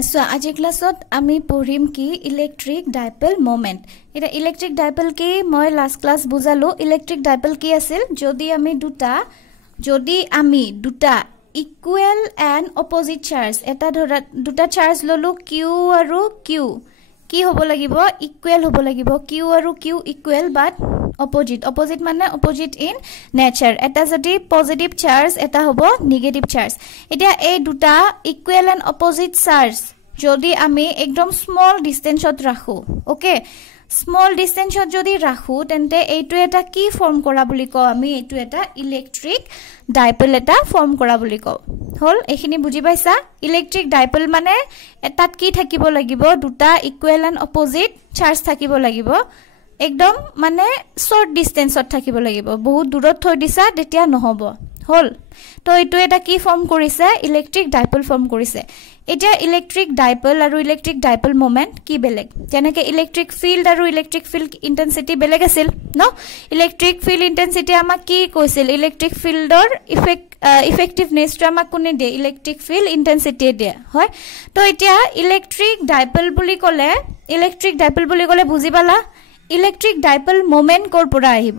So আজি ক্লাছত আমি পঢ়িম কি ইলেক্ট্রিক ডাইপল মোমেন্ট এটা ইলেক্ট্রিক ডাইপল কি মই লাস্ট ক্লাস বুজালো ইলেক্ট্রিক ডাইপল কি আছিল যদি আমি দুটা ইকুয়াল এন্ড অপোজিট চার্জ এটা ধৰা দুটা চাৰ্জ ললো কিউ আৰু কিউ কি হ'ব লাগিব ইকুয়াল হ'ব লাগিব কিউ আৰু কিউ ইকুয়াল বাট opposite মানে opposite in nature eta jodi positive charge eta hobo negative charge etia ei duta equal and opposite charge jodi ami ekdom small distance ot rakhu okay small distance ot jodi rakhu tente eitu eta ki form kora boli ko ami eitu eta electric dipole eta form kora boli ko hol ekhini buji paisa electric dipole mane etat ki thakibo lagibo duta equal and opposite charge thakibo lagibo একদম মানে short ডিসটেন্সত থাকিব লাগিব বহুত দূৰত থৈ দিছা তেতিয়া নহব হল তো এটো এটা কি ফৰ্ম কৰিছে ইলেক্ট্ৰিক ডাইপল ফৰ্ম কৰিছে এটা ইলেক্ট্ৰিক ডাইপল আৰু ইলেক্ট্ৰিক ডাইপল মোমেন্ট কি বেলেগ যেনেকে ইলেক্ট্ৰিক ফিল্ড আৰু ইলেক্ট্ৰিক ফিল্ড ইন্টেন্সিটি বেলেগ আছিল ন ইলেক্ট্ৰিক ফিল্ড ইন্টেন্সিটি আমাক কি কৈছিল ইলেক্ট্ৰিক ফিল্ডৰ ইফেক্টিভনেস টো আমাক কোনে দিয়ে ইলেক্ট্রিক ফিল্ড ইন্টেন্সিটি দিয়ে হয় তো এতিয়া ইলেক্ট্রিক ডাইপল বুলি ক'লে বুজি পালা ইলেক্ট্রিক ডাইপল মোমেন্ট কৰপৰা আহিব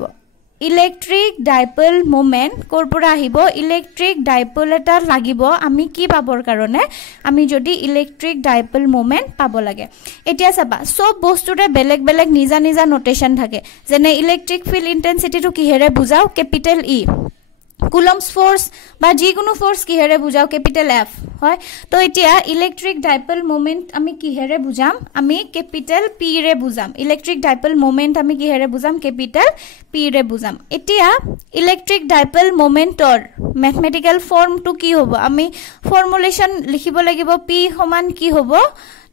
ইলেক্ট্ৰিক ডাইপল মোমেন্ট কৰপৰা আহিব ইলেক্ট্ৰিক ডাইপল এটা লাগিব আমি কি পাবৰ কাৰণে আমি যদি ইলেক্ট্ৰিক ডাইপল মোমেন্ট পাব লাগে এতিয়া চাবা সব বস্তুৰে বেলেগ বেলেগ নিজা নিজা নোটেশন থাকে যেনে ইলেক্ট্ৰিক ফিল্ড ইন্টেন্সিটি টো কিহেৰে বুজাও ক্যাপিটাল ই কুলম্বস ফোৰ্স বা যিকোনো ফোৰ্স কিহেৰে বুজাও ক্যাপিটাল এফ হয় তো এতিয়া ইলেক্ট্ৰিক ডাইপল মোমেন্ট আমি কিহেৰে বুজাম আমি ক্যাপিটাল পি ৰে বুজাম ইলেক্ট্ৰিক ডাইপল মোমেন্ট আমি কিহেৰে বুজাম ক্যাপিটাল পি ৰে বুজাম এতিয়া ইলেক্ট্ৰিক ডাইপল মোমেন্টৰ ম্যাথমেটিক্যাল ফর্ম টু কি হ'ব আমি ফর্মুলেশন লিখিব লাগিব পি সমান কি হ'ব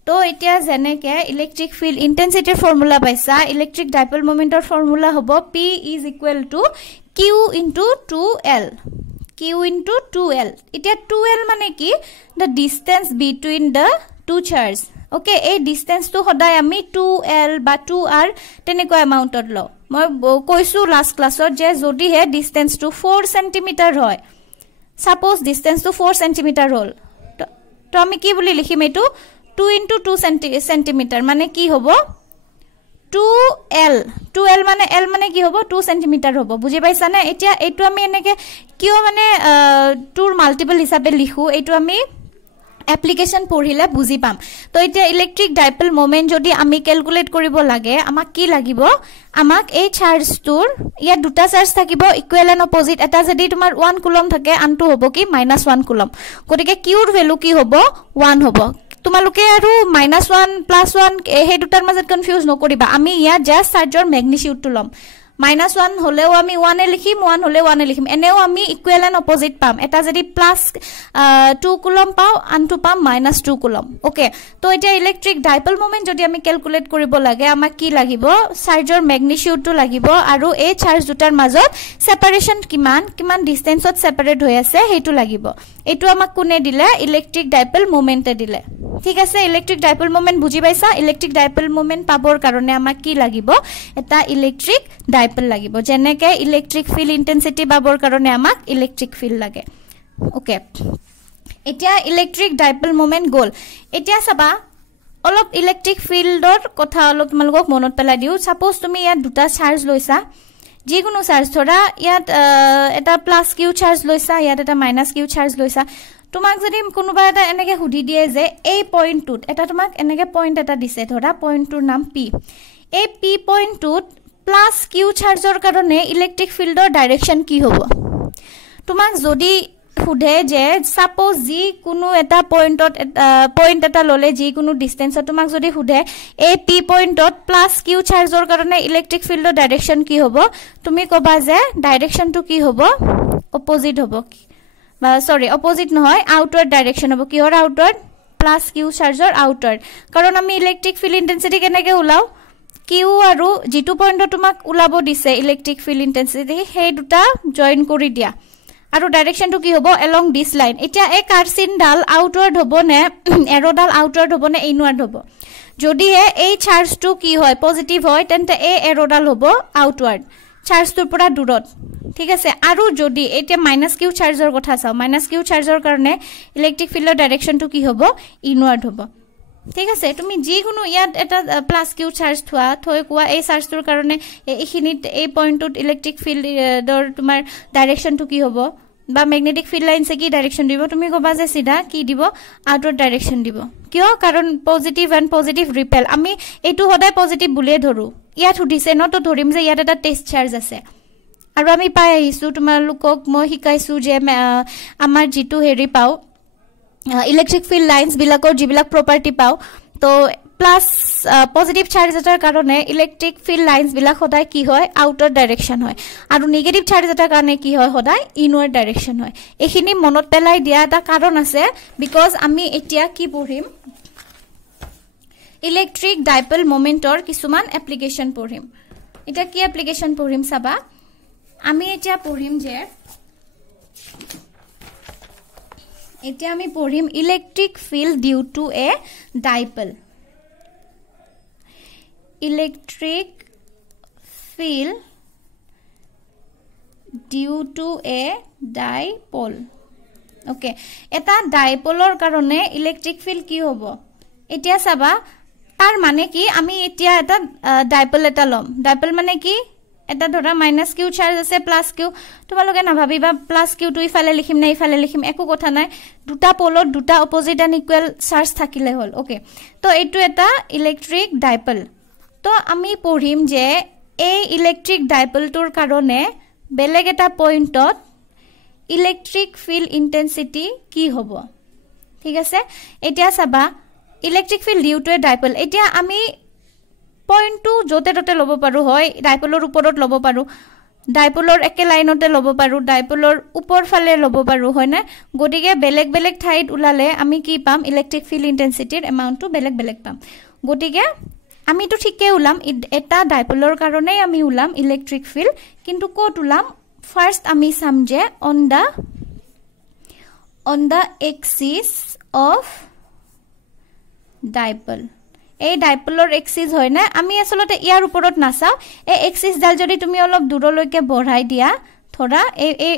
তো এতিয়া জেনেকে ইলেক্ট্রিক ফিল্ড ইন্টেন্সিটিৰ ফৰ্মুলা পাইছা ইলেক্ট্ৰিক ডাইপল মোমেন্টৰ ফর্মুলা হ'ব P = Q into 2L Q into 2L এটা 2L মানে কি the distance between the two charges okay এই distance to সদায় আমি 2L বা 2R তেনেকৈ এমাউন্টত ল মই কৈছো লাস্ট ক্লাছত যে যদি হে distance to 4 cm হয় suppose distance to 4 cm হল তো আমি কি বুলি লিখিম এটো 2 into 2 cm মানে কি হ'ব 2L মানে L মানে কি হ'ব 2 cm হ'ব বুজি পাইছা না এতিয়া এটো আমি এনেকে কিও মানে 2 ৰ মাল্টিপল হিচাপে লিখো এটো আমি এপ্লিকেশন পঢ়িলে বুজি পাম তো এতিয়া ইলেক্ট্রিক ডাইপল মোমেন্ট যদি আমি ক্যালকুলেট কৰিব লাগে আমাক কি লাগিব আমাক এই চাৰ্জটোৰ ইয়া দুটা চাৰ্জ থাকিব ইকুৱেল এণ্ড অপোজিট এটা যদি তোমাৰ 1 কুলম থাকে আনটো হ'ব কি -1 কুলম গতিকে কিউৰ ভ্যালু কি হ'ব 1 হ'ব তোমালোকে আৰু -1 +1 হে দুটাৰ মাজত কনফিউজ নকৰিবা আমি ইয়া জাস্ট চাৰ্জৰ ম্যাগনিটিউড টু লম -1 হলেও আমি 1 এ লিখিম 1 হলে 1 এ লিখিম এনেও আমি ইকুৱেল এণ্ড অপোজিট পাম এটা যদি +2 কুলম পাও আনটো পাম -2 কুলম ওকে তো এটা ইলেক্ট্রিক ডাইপল মোমেন্ট যদি আমি ক্যালকুলেট কৰিব লাগে আমাক কি লাগিব চাৰ্জৰ ম্যাগনিটিউড টু লাগিব আৰু এই চাৰ্জ দুটাৰ মাজত সেপাৰেশন কিমান ডিসটেন্সত সেপাৰেট হৈ আছে হেতু লাগিব এটো আমাক কোনে দিলে ইলেক্ট্রিক ডাইপল মোমেন্টে দিলে ঠিক আছে ইলেক্ট্রিক ডাইপল মোমেন্ট বুজি পাইছা ইলেক্ট্রিক ডাইপল মোমেন্ট পাবৰ কাৰণে আমাক কি লাগিব এটা ইলেক্ট্ৰিক ডাইপল লাগিব যেনেকে ইলেক্ট্ৰিক ফিল্ড ইন্টেন্সিটি পাবৰ কাৰণে আমাক ইলেক্ট্ৰিক ফিল্ড লাগে ওকে এতিয়া ইলেক্ট্ৰিক ডাইপল মোমেন্ট গল এতিয়া চাবা অলপ ইলেক্ট্ৰিক ফিল্ডৰ কথা অলপ তোমালোকক মনত পেলাই দিও সাপোজ তুমি ইয়াত দুটা চাৰ্জ লৈছা যিকোনো চাৰ্জ ধৰা ইয়াত এটা +q চাৰ্জ লৈছা ইয়াত এটা -q চাৰ্জ লৈছা তোমাক যদি কোনোবা এটা এনেকে হুডি দিয়ে যে এই পয়েন্টটোত এটা তোমাক এনেকে পয়েন্ট এটা দিছে ধৰা পয়েন্টটোৰ নাম P এই P পয়েন্টটোত +q চাৰ্জৰ কাৰণে ইলেক্ট্ৰিক ফিল্ডৰ ডাইৰেকশন কি হ'ব তোমাক যদি হুডে যে সাপোজ যি কোনো এটা পয়েন্ট এটা ললে যি কোনো ডিসটেন্সত তোমাক যদি হুডে এই P পয়েন্টত +q চাৰ্জৰ কাৰণে ইলেক্ট্ৰিক ফিল্ডৰ ডাইৰেকশন কি হ'ব তুমি কবা যে ডাইৰেকশনটো কি হ'ব অপোজিট হ'ব সৰি অপোজিট নহয় আউটওয়াৰ্ড ডাইৰেকশন হ'ব কিহৰ আউটওয়াৰ্ড +q চাৰ্জৰ আউটওয়াৰ্ড কাৰণ আমি ইলেক্ট্ৰিক ফিল্ড ইন্টেন্সিটি কেনেকে উলাও কিউ আৰু যেটো পয়েন্ট তোমাক উলাব দিছে ইলেক্ট্ৰিক ফিল্ড ইন্টেন্সিটি সেই দুটা জয়েন কৰি দিয়া আৰু ডাইৰেকশনটো কি হ'ব along this line এতিয়া এই কাৰ্চিন ডাল আউটওয়াৰ্ড হ'ব নে এৰো ডাল আউটওয়াৰ্ড হ'ব নে ইনওয়াৰ্ড হ'ব যদি এই চাৰ্জটো কি হয় পজিটিভ হয় তেন্তে এই এৰো ডাল হ'ব আউটওয়াৰ্ড চাৰ্জটোৰ পৰা দূৰত ঠিক আছে আৰু যদি এতিয়া মাইনাস কিউ চাৰ্জৰ কথা চাও মাইনাস কিউ চাৰ্জৰ কাৰণে ইলেক্ট্ৰিক ফিল্ডৰ ডাইৰেকশনটো কি হ'ব ইনৱাৰ্ড হ'ব ঠিক আছে তুমি যিকোনো ইয়াত এটা প্লাস কিউ চাৰ্জ থৈ কোৱা এই চাৰ্জটোৰ কাৰণে এইখিনিত এই পইণ্টত ইলেক্ট্ৰিক ফিল্ডৰ তোমাৰ ডাইৰেকশনটো কি হ'ব বা ম্যাগনেটিক ফিল্ড লাইনছে কি ডাইৰেকশন দিব তুমি কবা যে সিধা কি দিব আউটৱাৰ্ড ডাইৰেকশন দিব কিয় কাৰণ পজিটিভ এণ্ড পজিটিভ ৰিপেল আমি এইটো সদায় পজিটিভ বুলিয়ে ধৰো ইয়াত উঠিছে ন তো ধৰিম যে ইয়াত এটা টেষ্ট চাৰ্জ আছে আৰু আমি পাই আহিছো তোমালোকক মই শিকাইছো যে আমাৰ যেটো হেৰি পাও ইলেক্ট্ৰিক ফিল্ড লাইনস বিলাকৰ যিবিলাক প্ৰপাৰ্টি পাও তো প্লাস পজিটিভ চাৰ্জ এটাৰ কাৰণে ইলেক্ট্ৰিক ফিল্ড লাইনস বিলাক সদায় কি হয় আউটৱাৰ্ড ডাইৰেকশন হয় আৰু নেগেটিভ চাৰ্জ এটাৰ কাৰণে কি হয় সদায় ইনৱাৰ্ড ডাইৰেকশন হয় এখিনি মনত পেলাই দিয়া এটা কাৰণ আছে বিকজ আমি এতিয়া কি পঢ়িম ইলেক্ট্ৰিক ডাইপল মোমেন্টৰ কিছুমান এপ্লিকেশন পঢ়িম এটা কি এপ্লিকেশন পঢ়িম চাবা আমি এতিয়া পঢ়িম যে এতিয়া আমি পঢ়িম electric field due to a dipole electric field due to a dipole okay এটা ডাইপলৰ কাৰণে ইলেক্ট্ৰিক ফিল্ড কি হ'ব এতিয়া চাবা তাৰ মানে কি আমি এতিয়া এটা ডাইপল এটা লম ডাইপল মানে কি এটা ধৰা মাইনাস কিউ চাৰ্জ আছে প্লাস কিউ তোমালোকে না ভাবিবা প্লাস কিউ টু ইফালে লিখিম না ইফালে লিখিম একো কথা নাই দুটা পোলত দুটা অপোজিট এণ্ড ইকুৱেল চাৰ্জ থাকিলে হল ওকে তো এইটো এটা ইলেক্ট্ৰিক ডাইপল তো আমি পঢ়িম যে এই ইলেক্ট্ৰিক ডাইপলটোৰ কাৰণে বেলেগ এটা পইণ্টত ইলেক্ট্ৰিক ফিল্ড ইন্টেন্সিটি কি হ'ব ঠিক আছে এতিয়া চাবা electric field due to a dipole এতিয়া আমি পইণ্টটো যতে ততে লব পাৰো হয় ডাইপলৰ ওপৰত লব পাৰো ডাইপলৰ একে লাইনতে লব পাৰো ডাইপলৰ ওপৰ ফালে লব পাৰো হয় না গটিকে বেলেগ বেলেগ ঠাইত উলালে আমি কি পাম ইলেক্ট্ৰিক ফিল্ড ইন্টেন্সিটিৰ এমাউন্টটো বেলেগ বেলেগ পাম গটিকে আমি তো ঠিককে উলাম এটা ডাইপলৰ কাৰণে আমি উলাম ইলেক্ট্ৰিক ফিল্ড কিন্তু কোট উলাম ফাৰ্স্ট আমি চাম যে on the axis of dipole এই ডাইপলৰ এক্সিস হয় না আমি আসলতে ইয়াৰ ওপৰত নাচাও এই এক্সিস ডাল যদি তুমি অলপ দূৰলৈকে বঢ়াই দিয়া থৰা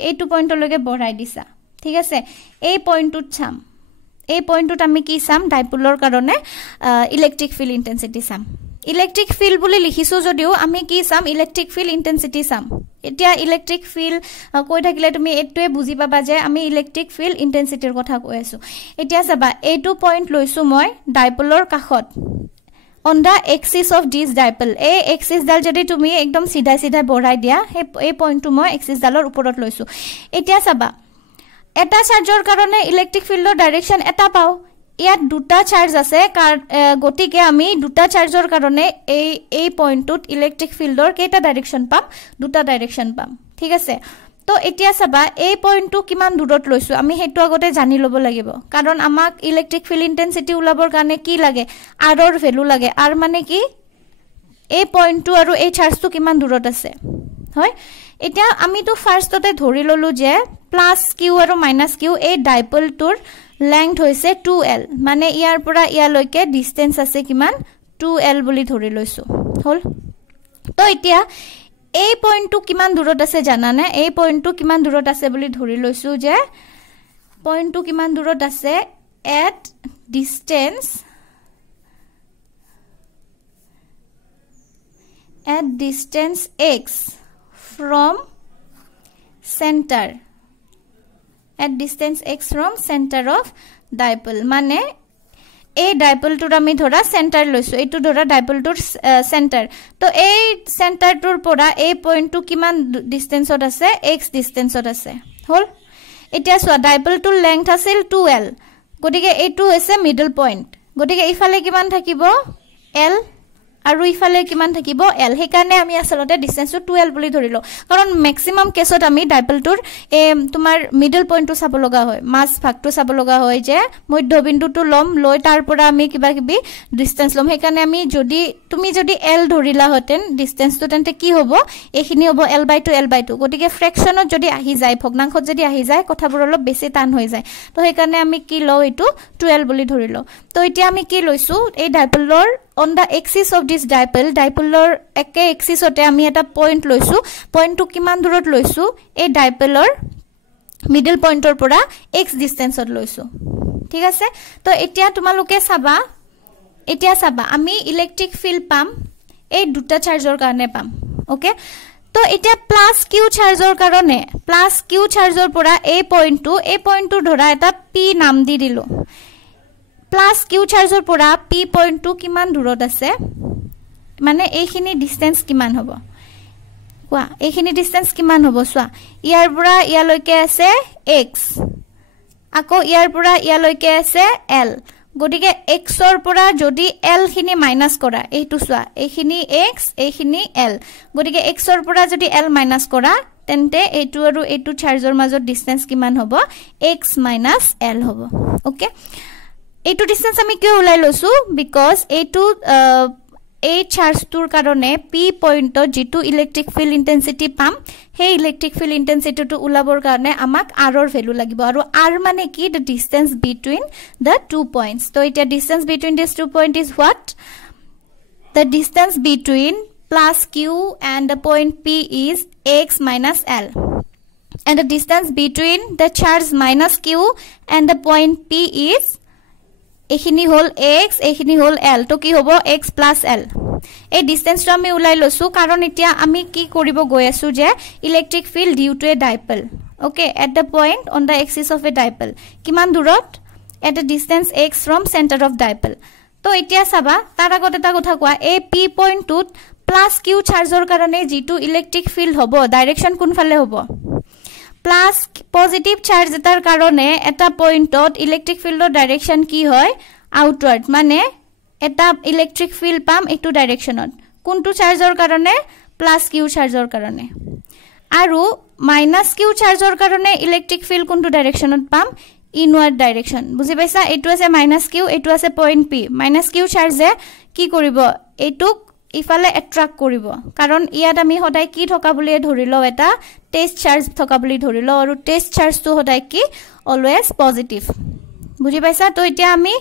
এইটো পইণ্টলৈকে বঢ়াই দিছা ঠিক আছে এই পইণ্টটোত চাম এই পইণ্টটোত আমি কি চাম ডাইপলৰ কাৰণে ইলেক্ট্ৰিক ফিল্ড ইন্টেন্সিটি চাম ইলেক্ট্ৰিক ফিল্ড বুলি লিখিছো যদিও আমি কি চাম ইলেক্ট্ৰিক ফিল্ড ইন্টেন্সিটি চাম এতিয়া ইলেক্ট্ৰিক ফিল্ড কৈ থাকিলে তুমি এটোৱে বুজি পাবা যে আমি ইলেক্ট্ৰিক ফিল্ড ইন্টেন্সিটিৰ কথা কৈ আছো এতিয়া চাবা এইটো পইণ্ট লৈছো মই ডাইপলৰ কাখত on the axis of this dipole এই axis ডাল যদি তুমি একদম সিধা সিধা বঢ়াই দিয়া এই পইণ্টটো মই axis ডালৰ ওপৰত লৈছো এতিয়া চাবা এটা চাৰ্জৰ কাৰণে ইলেক্ট্ৰিক ফিল্ডৰ ডাইৰেকশন এটা পাও ইয়াত দুটা চাৰ্জ আছে গতিকে আমি দুটা চাৰ্জৰ কাৰণে এই পইণ্টটোত ইলেক্ট্ৰিক ফিল্ডৰ কেইটা ডাইৰেকশন পাম দুটা ডাইৰেকশন পাম ঠিক আছে তো এতিয়া চাবা এই পইণ্টটো কিমান দূৰত লৈছো আমি হেতু আগতে জানি লব লাগিব কাৰণ আমাক ইলেক্ট্ৰিক ফিল্ড ইন্টেন্সিটি উলাবৰ কাৰণে কি লাগে r ৰ ভ্যালু লাগে r মানে কি এই পইণ্টটো আৰু এই চাৰ্জটো কিমান দূৰত আছে হয় এতিয়া আমি তো ফাৰ্ষ্টতে ধৰি ললো যে প্লাস কিউ আৰু মাইনাস কিউ এই ডাইপলটোৰ লেংথ হৈছে 2l মানে ইয়াৰ পৰা ইয়ালৈকে ডিসটেন্স আছে কিমান 2l বুলি ধৰি লৈছো হল তো এতিয়া এই পইণ্টটো কিমান দূৰত আছে জানানে এই পইণ্টটো কিমান দূৰত আছে বুলি ধৰি লৈছো যে পইণ্টটো কিমান দূৰত আছে at distance x from center at distance x from center of dipole মানে এই ডাইপলটোৰ আমি ধৰা সেন্টাৰ লৈছো এইটো ধৰা ডাইপলটোৰ সেন্টাৰ তো এই সেন্টাৰটোৰ পৰা এই পইণ্টটো কিমান ডিসটেন্সত আছে x ডিসটেন্সত আছে হল এতিয়া সোৱা ডাইপলটোৰ লেংথ আছিল 2l গটিকে এইটো হৈছে মিডল পইণ্ট গটিকে ইফালে কিমান থাকিব l আৰু ইফালে কিমান থাকিব l হে কাৰণে আমি আসলতে ডিসটেন্সটো 2l বুলি ধৰিলো কাৰণ ম্যাক্সিমাম কেছত আমি ডাইপলটোৰ তোমাৰ মিডল পইণ্টটো চাব লগা হয় মাস ভাগটো চাব লগা হয় যে মধ্যবিন্দুটো লম লৈ তাৰ পৰা আমি কিবা কিবি ডিসটেন্স লম হে কাৰণে আমি তুমি যদি l ধৰিলা হতেন ডিসটেন্সটো তেন্তে কি হ'ব এখিনি হ'ব l/2 গটিকে ফ্ৰেকশনত যদি আহি যায় ভগ্নাংশত যদি আহি যায় কথাবোৰ অলপ বেছি টান হৈ যায় তো হে কাৰণে আমি কি লও এটো 12 বুলি ধৰিলো তো এতিয়া আমি কি লৈছো এই ডাইপলৰ on the axis of this dipole dipole একে এক্সিসতে আমি এটা পয়েন্ট লৈছো পয়েন্টটো কিমান দূৰত লৈছো এই ডাইপলৰ মিডল পয়েন্টৰ পৰা x ডিসটেন্সত লৈছো ঠিক আছে তো এতিয়া তোমালোকে চাবা আমি ইলেক্ট্ৰিক ফিল্ড পাম এই দুটা চাৰ্জৰ কাৰণে পাম ওকে তো এতিয়া প্লাস কিউ চাৰ্জৰ কাৰণে প্লাস কিউ চাৰ্জৰ পৰা এই পয়েন্টটো ধৰা এটা p নাম দি দিলো প্লাস কিউ চাৰ্জৰ পৰা p পয়েন্টটো কিমান দূৰত আছে মানে এইখিনি ডিসটেন্স কিমান হ'ব কোৱা এইখিনি ডিসটেন্স কিমান হ'ব সোৱা ইয়াৰ পৰা ইয়ালৈকে আছে x আকৌ ইয়াৰ পৰা ইয়ালৈকে আছে l গটিকে x ৰ পৰা যদি l খিনি মাইনাস কৰা এইটো সোৱা এইখিনি x এইখিনি l গটিকে x ৰ পৰা যদি l মাইনাস কৰা তেন্তে এইটো আৰু এইটো চাৰ্জৰ মাজত ডিসটেন্স কিমান হ'ব x - l হ'ব ওকে এইটো ডিসটেন্স আমি কিয় উলাই লৈছো বিকজ এইটো এই চাৰ্জটোৰ কাৰণে p পয়েন্টত যেটো ইলেক্ট্ৰিক ফিল্ড ইন্টেন্সিটি পাম হে ইলেক্ট্ৰিক ফিল্ড ইন্টেন্সিটিটো উলাবৰ কাৰণে আমাক r ৰ ভ্যালু লাগিব আৰু r মানে কি the distance between the two points so it distance between these two points is what the distance between plus q and the point p is x minus l and the distance between the charge minus q and the point p is এখিনি হল x এখিনি হল l তো কি হ'ব x + l এই ডিসটেন্সটো আমি উলাই লছো কাৰণ এতিয়া আমি কি কৰিব গৈ আছো যে electric field due to a dipole okay at the point on the axis of a dipole কিমান দূৰত at a distance x from centre of dipole তো এতিয়া চাবা তাৰ আগতে এটা কথা কোৱা এই p পয়েন্টটোত প্লাস q চাৰ্জৰ কাৰণে যেটো ইলেক্ট্ৰিক ফিল্ড হ'ব ডাইৰেকশন কোনফালে হ'ব প্লাস পজিটিভ চাৰ্জ এটাৰ কাৰণে এটা পয়েন্টত ইলেক্ট্ৰিক ফিল্ডৰ ডাইৰেকশন কি হয় আউটওয়াৰ্ড মানে এটা ইলেক্ট্ৰিক ফিল্ড পাম এটো ডাইৰেকশনত কোনটো চাৰ্জৰ কাৰণে প্লাস কিউ চাৰ্জৰ কাৰণে আৰু মাইনাস কিউ চাৰ্জৰ কাৰণে ইলেক্ট্রিক ফিল্ড কোনটো ডাইরেকশনত পাম ইনওয়ার্ড ডাইরেকশন বুজি পাইছা এটো আছে মাইনাস কিউ এটো আছে পয়েন্ট পি মাইনাস কিউ চার্জে কি কৰিব এটুক ইফালে এট্ৰাক্ট কৰিব কাৰণ ইয়াত আমি হদাই কি থকা বুলি ধৰিলো এটা টেস্ট চাৰ্জ থকা বুলি ধৰিলো আৰু টেস্ট চাৰ্জটো হদাই কি অলৱেজ পজিটিভ বুজি পাইছা তো এতিয়া আমি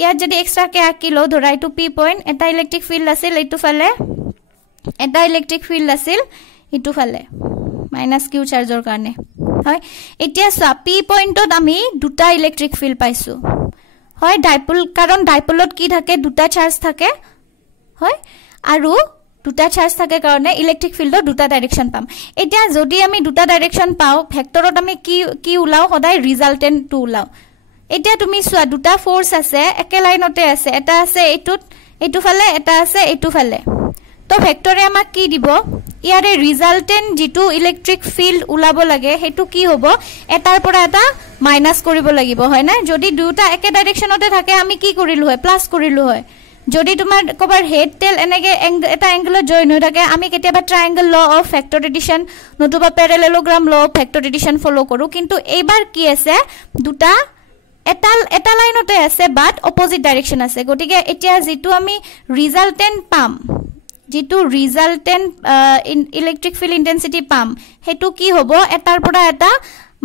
ইয়াত যদি এক্সট্ৰা কে আকিলো ধৰাই টু পি পয়েন্ট এটা ইলেক্ট্ৰিক ফিল্ড আছিল এইটো ফালে এটা ইলেক্ট্ৰিক ফিল্ড আছিল ইটো ফালে মাইনাস কিউ চাৰ্জৰ কাৰণে হয় এতিয়া সা পি পয়েন্টত আমি দুটা ইলেক্ট্ৰিক ফিল্ড পাইছো হয় ডাইপল কাৰণ ডাইপলত কি থাকে দুটা চাৰ্জ থাকে হয় আৰু দুটা চাৰ্জ থাকে কাৰণে ইলেক্ট্ৰিক ফিল্ডৰ দুটা ডাইৰেকশন পাম এতিয়া যদি আমি দুটা ডাইৰেকশন পাও ভেক্টৰত আমি কি উলাও সদায় ৰিজাল্টেন্ট টু উলাও এতিয়া তুমি সোৱা দুটা ফোর্স আছে একে লাইনতে আছে এটা আছে এইটো ফালে এটা আছে এইটো ফালে তো ভেক্টৰে আমাক কি দিব ইয়াৰে ৰিজাল্টেন্ট যেটো ইলেক্ট্ৰিক ফিল্ড উলাব লাগে হেতু কি হ'ব এটাৰ পৰা এটা মাইনাস কৰিব লাগিব হয় না যদি দুটা একে ডাইৰেকশনতে থাকে আমি কি কৰিলো হয় প্লাস কৰিলো হয় যদি তোমাৰ কভার হেড টেল এনেকে এটা অ্যাঙ্গেলত জয়েন হৈ থাকে আমি কেতিয়াবা triangle law of factor addition নতুবা parallelogram law of factor addition follow কৰো কিন্তু এইবাৰ কি আছে দুটা এটা লাইনতে আছে বাট অপোজিট ডাইৰেকশন আছে গটিকে এতিয়া যেটো আমি ৰিজাল্টেন্ট পাম যেটো ৰিজাল্টেন্ট ইলেক্ট্ৰিক ফিল্ড ইন্টেন্সিটি পাম হেতু কি হ'ব এটাৰ পৰা এটা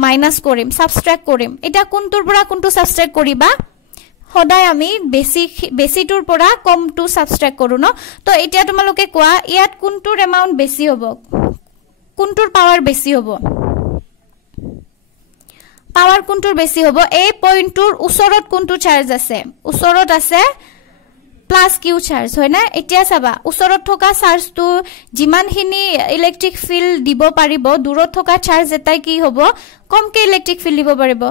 মাইনাস কৰিম সাবট্ৰাক্ট কৰিম এটা কোনটোৰ পৰা কোনটো সাবট্ৰাক্ট কৰিবা সদায় আমি বেসিটোৰ পৰা কমটো সাবট্ৰাক্ট কৰো ন তো এতিয়া তোমালোকে কোৱা ইয়াত কোনটোৰ এমাউন্ট বেছি হ'ব কোনটোৰ পাৱাৰ বেছি হ'ব পাৱাৰ কোনটোৰ বেছি হ'ব এই পয়েন্টটোৰ ওচৰত কোনটো চাৰ্জ আছে ওচৰত আছে প্লাস কিউ চাৰ্জ হয় না এতিয়া চাবা ওচৰত থকা চাৰ্জটো জিমানখিনি ইলেক্ট্ৰিক ফিল্ড দিব পাৰিব দূৰত থকা চাৰ্জ এটাই কি হ'ব কমকে ইলেক্ট্ৰিক ফিল্ড দিব পাৰিব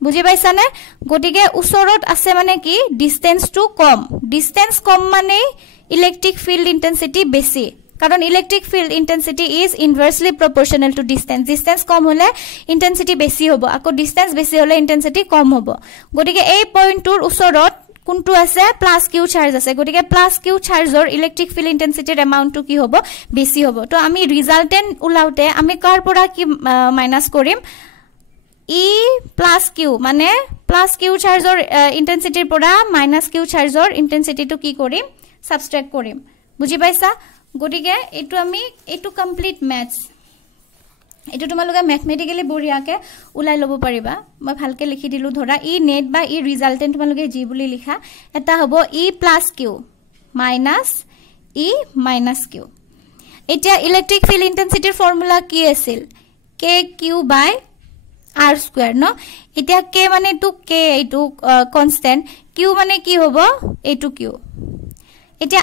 বুজি পাইছা নে গটিকে ওচৰত আছে মানে কি ডিসটেন্স টু কম মানে ইলেক্ট্ৰিক ফিল্ড ইন্টেন্সিটি বেছি কাৰণ electric field intensity is inversely proportional to distance কম হলে ইন্টেন্সিটি বেছি হ'ব আকৌ ডিসটেন্স বেছি হলে ইন্টেন্সিটি কম হ'ব গটিকে এই পয়েন্টৰ ওচৰত কোনটো আছে প্লাস কিউ চাৰ্জ আছে গটিকে প্লাস কিউ চাৰ্জৰ ইলেক্ট্ৰিক ফিল্ড ইন্টেন্সিটিৰ এমাউন্টটো কি হ'ব বেছি হ'ব তো আমি ৰিজাল্টেন্ট উলাউতে আমি কাৰ পৰা কি মাইনাস কৰিম E plus Q মানে plus Q চাৰ্জৰ ইন্টেন্সিটিৰ পৰা minus Q চাৰ্জৰ ইন্টেন্সিটিটো কি কৰিম সাবট্ৰাক্ট কৰিম বুজি পাইছা গটিকে এটো আমি এটো কমপ্লিট ম্যাথছ এটো তোমালোকে ম্যাথমেটিক্যালি বঢ়িয়াকে উলাই লব পাৰিবা মই ভালকে লিখি দিলু ধৰা ই নেট বা ই ৰিজাল্টেন্ট তোমালোকে জি বুলি লিখা এটা হ'ব E plus Q minus E minus Q. এতিয়া ইলেক্ট্ৰিক ফিল্ড ইন্টেন্সিটিৰ ফৰ্মুলা কি আছিল KQ by R square ন এতিয়া K মানে টু K এইটো কনস্ট্যান্ট Q মানে কি হ'ব এইটো Q এতিয়া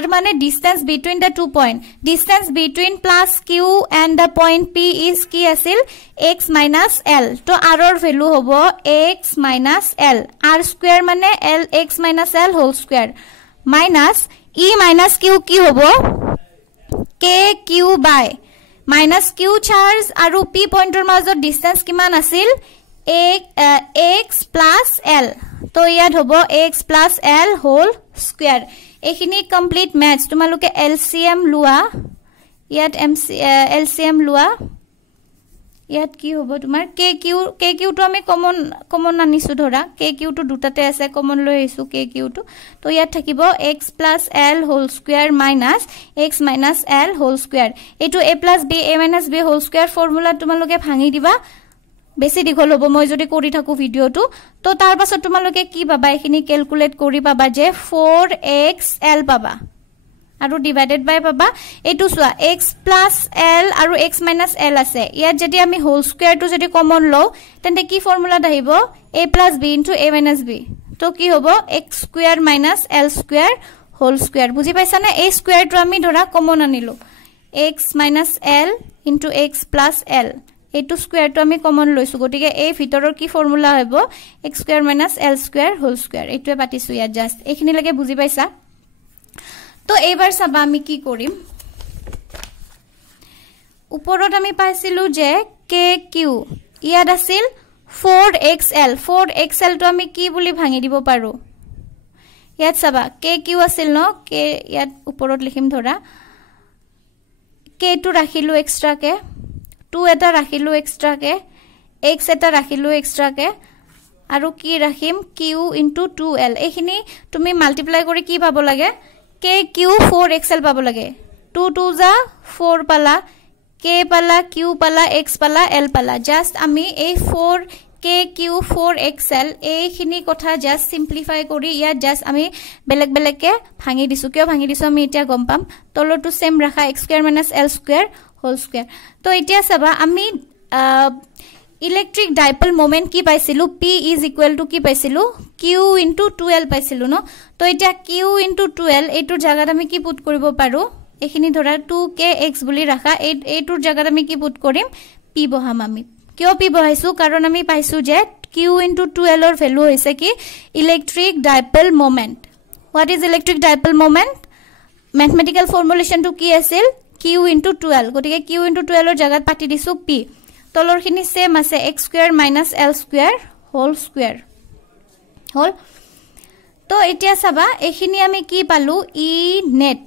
R মানে distance between the 2 point distance between plus Q and the point P is কি আছিল x minus L তো R ৰ ভ্যালু হ'ব x minus L R square মানে L x minus L whole square minus E minus Q কি হ'ব KQ by minus Q charge আৰু P পইণ্টৰ মাজৰ distance কিমান আছিল x plus L তো ইয়াত হ'ব x plus L whole square এখিনি কমপ্লিট ম্যাথছ তোমালোকে LCM লোৱা ইয়াত LCM লোৱা ইয়াত কি হ'ব তোমাৰ KQ তো আমি কমন আনিছো ধৰা KQ তো দুটাতে আছে কমন লৈ আহিছো KQ তো তো ইয়াত থাকিব x plus L whole square minus x minus L whole square এটো a plus b a minus b whole square formula তোমালোকে ভাঙি দিবা বেছি দীঘল হ'ব মই যদি কৰি থাকো ভিডিওটো তো তাৰ পাছত তোমালোকে কি পাবা এখিনি ক্যালকুলেট কৰি পাবা যে 4xl পাবা আৰু ডিভাইডেড বাই পাবা এটো সোয়া x plus l আৰু x minus l আছে ইয়াত যদি আমি হোল স্কয়াৰটো যদি কমন লও তেন্তে কি ফৰ্মুলা আহিব a plus b into a minus b তো কি হ'ব x square minus l square whole square বুজি পাইছা না a স্কয়াৰটো আমি ধৰা কমন আনিলো x minus l into x plus l এটো স্কয়াৰটো আমি কমন লৈছো গটিকে এই ভিতৰৰ কি ফৰ্মুলা হ'ব x square minus l square whole square এটোৱে পাতিছো ইয়াত জাস্ট এখিনি লাগে বুজি পাইছা তো এইবাৰ চাবা আমি কি কৰিম ওপৰত আমি পাইছিলো যে KQ ইয়াত আছিল 4xl তো আমি কি বুলি ভাঙি দিব পাৰো ইয়াত চাবা KQ আছিল ন K ইয়াত ওপৰত লিখিম ধৰা K টো ৰাখিলো এক্সট্ৰা কে 2 এটা ৰাখিলো এক্সট্ৰা কে x এটা ৰাখিলো এক্সট্ৰা কে আৰু কি ৰাখিম Q into 2l এখিনি তুমি মাল্টিপ্লাই কৰি কি পাব লাগে KQ 4xl পাব লাগে 2 2 যা 4 পালা K পালা Q পালা x পালা l পালা জাস্ট আমি এই 4KQ 4xl এইখিনি কথা জাস্ট সিম্পলিফাই কৰি ইয়া জাস্ট আমি বেলেগ বেলেগকে ভাঙি দিছো কিয় ভাঙি দিছো আমি এতিয়া গম পাম তলটো সেম ৰাখা x square minus l square whole square তো এতিয়া চাবা আমি ইলেক্ট্রিক ডাইপোল মোমেন্ট কি পাইছিলু p is equal to কি পাইছিলু q into 2l পাইছিলু ন তো এটা q into 2l এটোৰ জায়গাত আমি কি পুট কৰিব পাৰো এখিনি ধৰা 2kx বুলি ৰাখা এটোৰ জায়গাত আমি কি পুট কৰিম p বহাম আমি কিয় p বহাইছো কাৰণ আমি পাইছো যে q into 2l ৰ ভ্যালু হৈছে কি electric dipole moment what is electric dipole moment mathematical formulation টু কি আছিল q into 2l গটিকে q into 2l ৰ জায়গাত পাতি দিছো p তলৰখিনি সেম আছে x square minus l square whole square হল তো এতিয়া চাবা এখিনি আমি কি পালো e net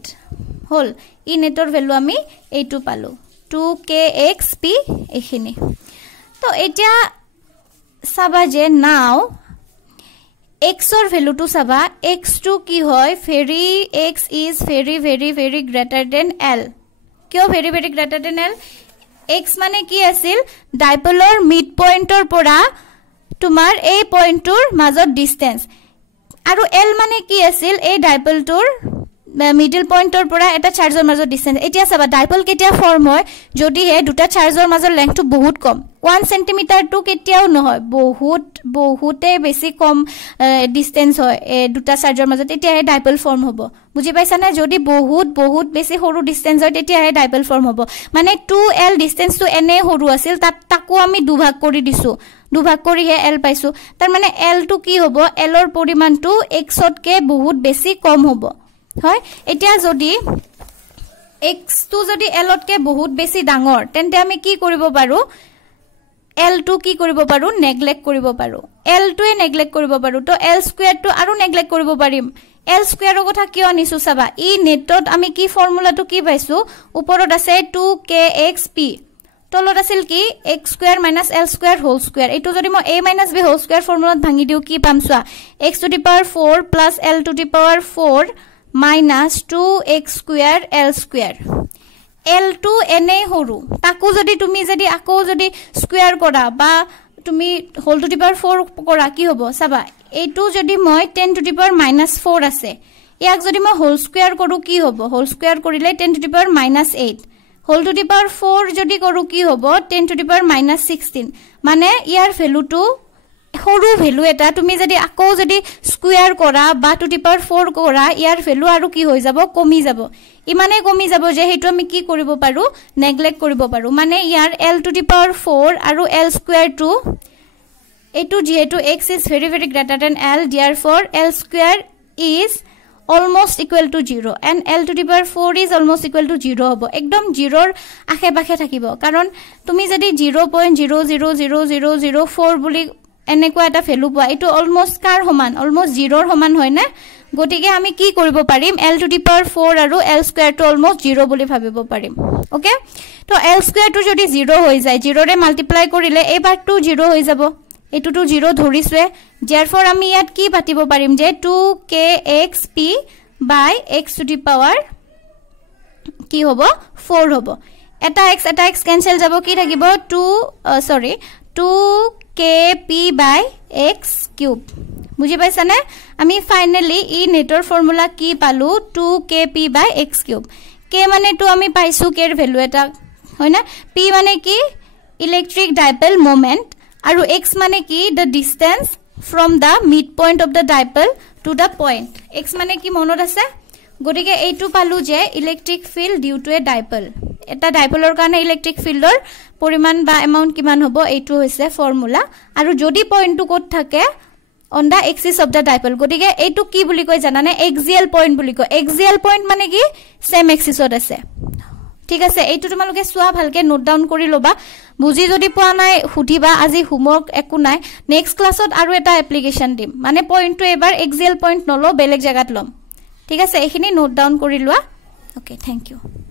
হল e netor ভ্যালু আমি এইটো পালো 2kxp এখিনি তো এতিয়া চাবা যে নাও x or value to saba x2 ki hoy very x is very very very greater than l kyo very very greater than l x mane ki asil dipole mid point or pora tumar a point tur major distance aru l mane ki asil a dipole tur middle point or pora eta charge or major distance etia saba dipole ketia form hoy jodi he duta charge or major length to bahut kom 1 cm to ketiao no hoy bahute besi kom distance hoy duta charge or major etia he dipole form hobo বুজি পাইছা না যদি বহুত বেছি সৰু distance হয় তেতিয়া হে ডাইপল ফৰ্ম হ'ব মানে 2l ডিসটেন্স টু এনে সৰু আছিল তাকো আমি দুভাগ কৰি দিছো দুভাগ কৰি হে l পাইছো তাৰ মানে l টু কি হ'ব l ৰ পৰিমাণটো x তকে বহুত বেছি কম হ'ব হয় এতিয়া যদি x টু যদি l তকে বহুত বেছি ডাঙৰ তেন্তে আমি কি কৰিব পাৰো l টু কি কৰিব পাৰো নেগলেক্ট কৰিব পাৰো l টুৱে নেগলেক্ট কৰিব পাৰো তো l স্কয়াৰ টু আৰু নেগলেক্ট কৰিব পাৰিম l স্কয়াৰ কথা কিয় নিছু চাবা ই নেটত আমি কি ফৰ্মুলাটো কি পাইছো ওপৰত আছে 2kxp তলত আছিল কি x square minus l square whole square এটো যদি মই a minus b whole square ফৰ্মুলাত ভাঙি দিও কি পাম সোয়া x to the power 4 plus l to the power 4 minus 2x square l square l2 এনে হৰু তাকো যদি তুমি যদি আকো যদি স্কয়াৰ কৰা বা তুমি হোল টু দি পাৱাৰ 4 কৰা কি হ'ব চাবা এইটো যদি মই 10 টু দি পাৱাৰ -4 আছে ইয়াক যদি মই হোল স্কয়াৰ কৰো কি হ'ব হোল স্কয়াৰ কৰিলে 10 to the power -8 whole to the power 4 যদি কৰো কি হ'ব 10 টু দি পাৱাৰ -16 মানে ইয়াৰ ভ্যালুটো সৰু ভ্যালু এটা তুমি যদি আকৌ যদি স্কয়াৰ কৰা বা টু দি পাৱাৰ 4 কৰা ইয়াৰ ভ্যালু আৰু কি হৈ যাব কমি যাব ইমানে কমি যাব যে হেতু আমি কি কৰিব পাৰো নেগলেক্ট কৰিব পাৰো মানে ইয়াৰ l টু দি পাৱাৰ 4 আৰু l স্কয়াৰ 2 এটো যেহেতু x is very very greater than l therefore l square is almost equal to 0 and l to the power 4 is almost equal to 0 hobo ekdom 0 r akhe bakhe thakibo karon tumi jodi 0.00004 buli eneko eta value pa eto almost kar homan almost 0 r homan hoy na gotike ami ki koribo parim l to the power 4 aru l square to almost 0 boli bhabibo parim okay to l square to jodi 0 hoy jay 0 re multiply korile ebar to 0 hoy jabo এটু two 0 ধৰিছে therefore আমি ইয়াত কি পাতিব পাৰিম যে 2kxp by x to the power কি হ'ব 4 হ'ব এটা x ক্যান্সেল যাব কি থাকিব 2kp by x cube বুজি পাইছা নে আমি ফাইনালি ই নেটৰ ফৰ্মুলা কি পালো 2kp by x cube k মানে তো আমি পাইছো k এর ভ্যালু এটা হয় না p মানে কি ইলেক্ট্ৰিক ডাইপল মোমেন্ট আৰু x মানে কি the distance from the midpoint of the dipole to the point x মানে কি মনত আছে গটিকে এইটো পালো যে electric field due to a dipole এটা ডাইপলৰ কাৰণে ইলেক্ট্ৰিক ফিল্ডৰ পৰিমাণ বা এমাউন্ট কিমান হ'ব এইটো হৈছে ফৰ্মুলা আৰু যদি পইণ্টটো ক'ত থাকে on the axis of the dipole গটিকে এইটো কি বুলি কয় জানানে axial point বুলি কয় axial point মানে কি same axis ত আছে ঠিক আছে এইটো তোমালোকে সোয়া ভালকে নোট ডাউন কৰি লবা বুজি যদি পোৱা নাই হুটিবা আজি হোমৱৰ্ক একু নাই নেক্সট ক্লাছত আৰু এটা এপ্লিকেশন দিম মানে পইণ্টটো এবাৰ এক্সিয়েল পইণ্ট নলো বেলেগ জায়গাত লম ঠিক আছে এইখিনি নোট ডাউন কৰি লোৱা ওকে থ্যাংক ইউ